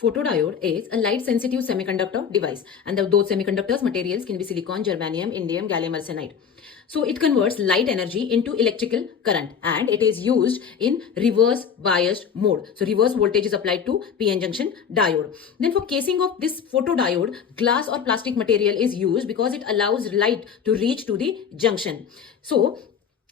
Photodiode is a light-sensitive semiconductor device, and those semiconductors materials can be silicon, germanium, indium, gallium arsenide. So it converts light energy into electrical current, and it is used in reverse biased mode. So reverse voltage is applied to PN junction diode. Then for casing of this photodiode, glass or plastic material is used because it allows light to reach to the junction. So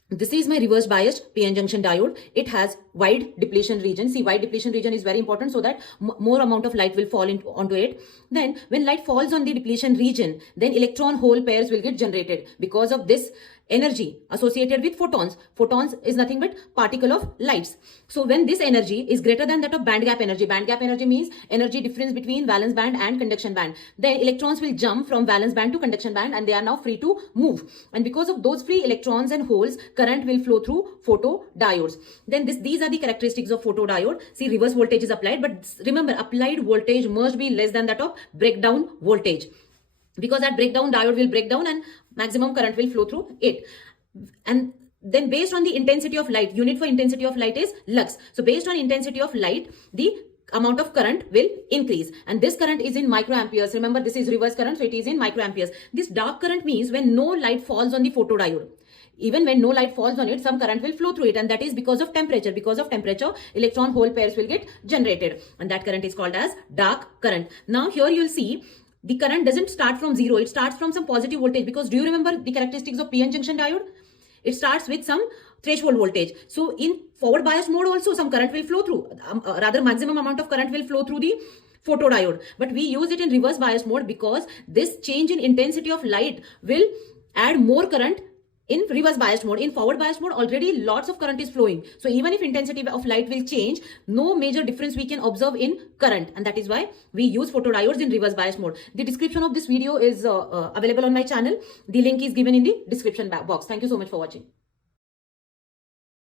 this is my reverse biased PN junction diode. It has wide depletion region. See, wide depletion region is very important so that more amount of light will fall onto it. Then when light falls on the depletion region, then electron hole pairs will get generated because of this energy associated with photons. Photons is nothing but particle of lights. So when this energy is greater than that of band gap energy means energy difference between valence band and conduction band, then electrons will jump from valence band to conduction band and they are now free to move. And because of those free electrons and holes, current will flow through photodiodes. Then these are the characteristics of photodiode. See, reverse voltage is applied, but remember, applied voltage must be less than that of breakdown voltage, because at breakdown diode will break down and maximum current will flow through it. And then based on the intensity of light, unit for intensity of light is lux. So based on intensity of light, the amount of current will increase, and this current is in microamperes. Remember, this is reverse current, so it is in microamperes. This dark current means when no light falls on the photodiode. Even when no light falls on it, some current will flow through it, and that is because of temperature. Because of temperature, electron hole pairs will get generated, and that current is called as dark current. Now here you'll see the current doesn't start from zero. It starts from some positive voltage, because do you remember the characteristics of PN junction diode? It starts with some threshold voltage. So in forward bias mode also some current will flow through, rather maximum amount of current will flow through the photodiode. But we use it in reverse bias mode because this change in intensity of light will add more current in reverse biased mode. In forward biased mode, already lots of current is flowing. So even if intensity of light will change, no major difference we can observe in current. And that is why we use photodiodes in reverse biased mode. The description of this video is available on my channel. The link is given in the description box. Thank you so much for watching.